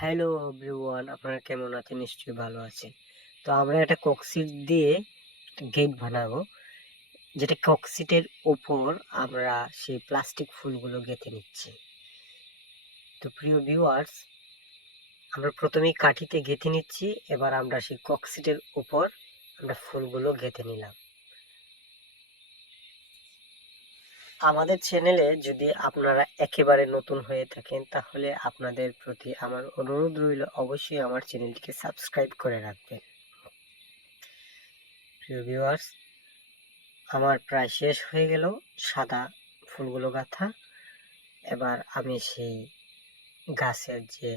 Hello everyone, আপনারা কেমন আছেন? নিশ্চয়ই ভালো আছেন। তো আমরা একটা ককশিট দিয়ে গেট বানাবো, যেটা ককশিটের উপর আমরা সেই প্লাস্টিক ফুলগুলো গেঁথে নিচ্ছি। তো প্রিয় ভিউয়ার্স, আমরা প্রথমেই কাঠিতে গেঁথে নিচ্ছি, এবার আমরা সেই ককশিটের উপর আমরা ফুলগুলো গেঁথে নিলাম। আমাদের চ্যানেলে যদি আপনারা একেবারে নতুন হয়ে থাকেন, তাহলে আপনাদের প্রতি আমার অনুরোধ রইল, অবশ্যই আমার চ্যানেলটিকে সাবস্ক্রাইব করে রাখবেন। প্রিয় ভিউয়ার্স, আমার প্রায় শেষ হয়ে গেল সাদা ফুলগুলো গাঁথা। এবার আমি সেই গাছের যে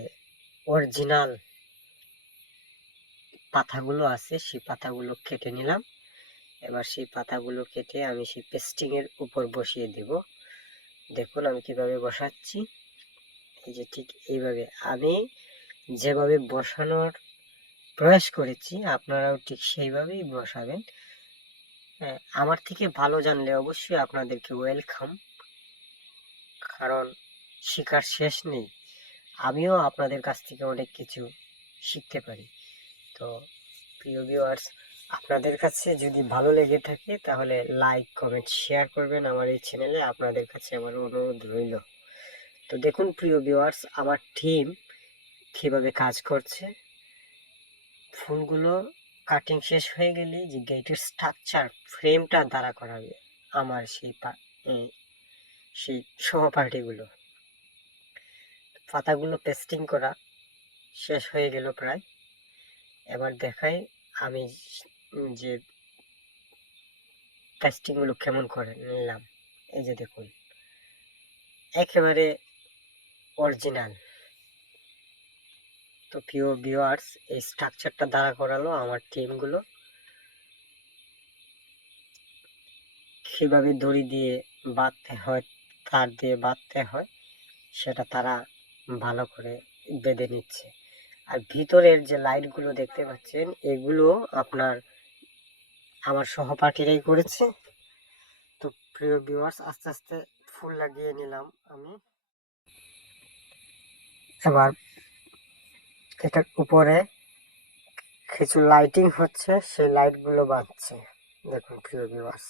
অরিজিনাল পাতাগুলো আছে সেই পাতাগুলো কেটে নিলাম। এবার সেই পাতাগুলো কেটে আমি সেই পেস্টিং এর উপর বসিয়ে দেব। দেখুন আমি কিভাবে বসাচ্ছি। এই যে ঠিক এইভাবে আমি যেভাবে বসানোর প্রয়াস করেছি, আপনারাও ঠিক সেইভাবেই বসাবেন। আমার থেকে ভালো জানলে অবশ্যই আপনাদেরকে ওয়েলকাম, কারণ শেখার শেষ নেই। আমিও আপনাদের কাছ থেকে অনেক কিছু শিখতে পারি। তো প্রিয় ভিউয়ার্স, আপনাদের কাছে যদি ভালো লেগে থাকে তাহলে লাইক, কমেন্ট, শেয়ার করবেন আমার এই চ্যানেলে। আপনাদের কাছে আমার অনুরোধ রইল। তো দেখুন প্রিয় ভিউয়ার্স, আমার টিম কিভাবে কাজ করছে। ফুলগুলো কাটিং শেষ হয়ে গেলে যে গেটের স্ট্রাকচার ফ্রেমটা দাঁড়া করাবে আমার সেই সহপাঠীগুলো। পাতাগুলো পেস্টিং করা শেষ হয়ে গেল প্রায়। এবার দেখাই আমি যে পেস্টিং গুলো কেমন করে নিলাম। এই যে দেখুন, একেবারে অরিজিনাল। তো প্রিয় ভিউয়ার্স, এই স্ট্রাকচারটা দাঁড়া করালো আমার টিমগুলো। কিভাবে দড়ি দিয়ে বাঁধতে হয়, তার দিয়ে বাঁধতে হয়, সেটা তারা ভালো করে বেঁধে নিচ্ছে। আর ভিতরের যে লাইটগুলো দেখতে পাচ্ছেন, এগুলো আপনার আমার সহপাঠীরাই করেছে। তো প্রিয় ভিউয়ার্স, আস্তে আস্তে ফুল লাগিয়ে নিলাম আমি। এবার এটার উপরে কিছু লাইটিং হচ্ছে, সেই লাইটগুলো বাজছে। দেখুন প্রিয় ভিউয়ার্স।